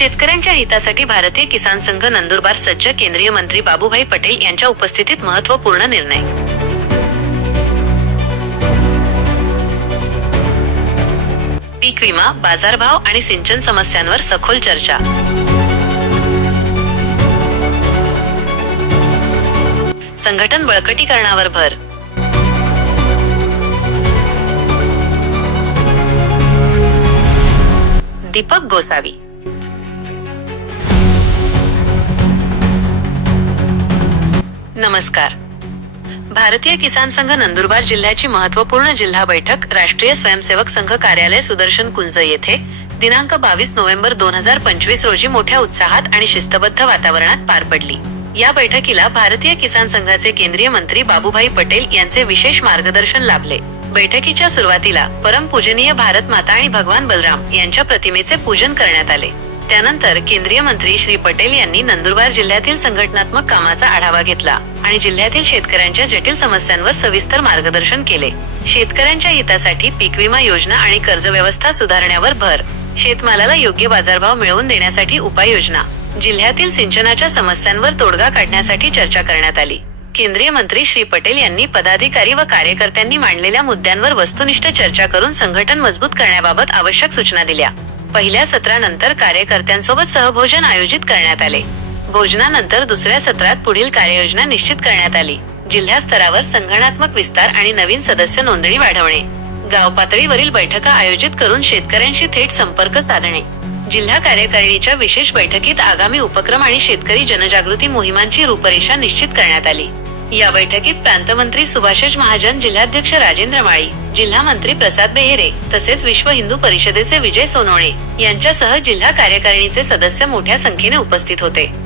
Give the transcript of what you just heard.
शेतकऱ्यांच्या हितासाठी भारतीय किसान संघ नंदुरबार सज्ज केंद्रीय मंत्री बाबूभाई पटेल यांच्या उपस्थितीत महत्त्वपूर्ण निर्णय. पीक विमा बाजारभाव आणि सिंचन समस्यांवर सखोल चर्चा. संघटन बळकटीकरणावर भर. दीपक गोसावी नमस्कार. भारतीय किसान संघ नंदुरबार जिल्ह्याची महत्त्वपूर्ण जिल्हा बैठक राष्ट्रीय स्वयंसेवक संघ कार्यालय सुदर्शन कुंज येथे दिनांक बावीस नोव्हेंबर दोन हजार पंचवीस रोजी मोठ्या उत्साहात आणि शिस्तबद्ध वातावरणात पार पडली. या बैठकीला भारतीय किसान संघाचे केंद्रीय मंत्री बाबूभाई पटेल यांचे विशेष मार्गदर्शन लाभले. बैठकीच्या सुरुवातीला परमपूजनीय भारत माता आणि भगवान बलराम यांच्या प्रतिमेचे पूजन करण्यात आले. त्यानंतर केंद्रीय मंत्री श्री पटेल यांनी नंदुरबार जिल्ह्यातील संघटनात्मक कामाचा आढावा घेतला आणि जिल्ह्यातील शेतकऱ्यांच्या जटिल समस्यांवर सविस्तर मार्गदर्शन केले. शेतकऱ्यांच्या हितासाठी पीक विमा योजना आणि कर्ज व्यवस्था सुधारण्यावर भर. शेतमालाला योग्य बाजारभाव मिळवून देण्यासाठी उपाययोजना. जिल्ह्यातील सिंचनाच्या समस्यांवर तोडगा काढण्यासाठी चर्चा करण्यात आली. केंद्रीय मंत्री श्री पटेल यांनी पदाधिकारी व कार्यकर्त्यांनी मांडलेल्या मुद्द्यांवर वस्तुनिष्ठ चर्चा करून संघटन मजबूत करण्याबाबत आवश्यक सूचना दिल्या. पहिल्या सत्रानंतर कार्यकर्त्यांसोबत सहभोजन आयोजित करण्यात आले. भोजनानंतर दुसऱ्या सत्रात पुढील कार्ययोजना निश्चित करण्यात आली. जिल्हा स्तरावर संगणनात्मक विस्तार आणि नवीन सदस्य नोंदणी वाढवणे. गाव पातळीवरील बैठका आयोजित करून शेतकऱ्यांशी थेट संपर्क साधणे. जिल्हा कार्यकारिणीच्या विशेष बैठकीत आगामी उपक्रम आणि शेतकरी जनजागृती मोहिमांची रूपरेषा निश्चित करण्यात आली. या बैठकीत प्रांतमंत्री सुभाषच महाजन जिल्हाध्यक्ष राजेंद्र माळी जिल्हा मंत्री प्रसाद बेहेरे तसेच विश्व हिंदू परिषदेचे विजय सोनोळे यांच्यासह जिल्हा कार्यकारिणीचे सदस्य मोठ्या संख्येने उपस्थित होते.